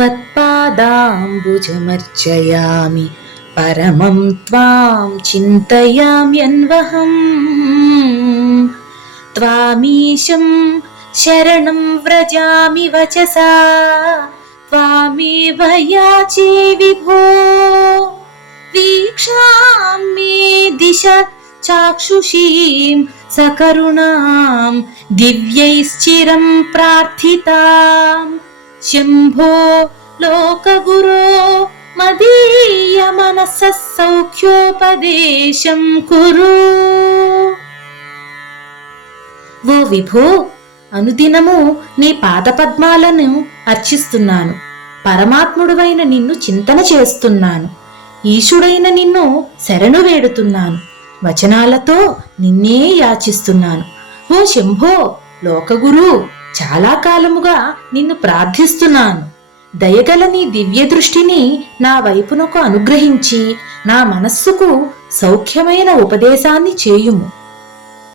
त्वत्पादाम्बुजमर्चयामि परमं त्वां चिन्तयाम्यन्वहम् त्वामीशं शरणं व्रजामि वचसा त्वामेव याचे विभो वीक्षां मे दिश चाक्षुषीं सकरुणां दिव्यैश्चिरं प्रार्थितां शम्भो लोकगुरो मदीय मनसः सौख्योपदेशं कुरु। ఓ విభో, అనుదినము నీ పాదపద్మాలను అర్చిస్తున్నాను. పరమాత్ముడువైన నిన్ను చింతన చేస్తున్నాను. ఈశుడైన నిన్ను శరణు వేడుతున్నాను. వచనాలతో నిన్నే యాచిస్తున్నాను. ఓ శంభో లోకగురు, చాలా కాలముగా నిన్ను ప్రార్థిస్తున్నాను. దయగల నీ దివ్య దృష్టిని నా వైపునకు అనుగ్రహించి నా మనస్సుకు సౌఖ్యమైన ఉపదేశాన్ని చేయుము.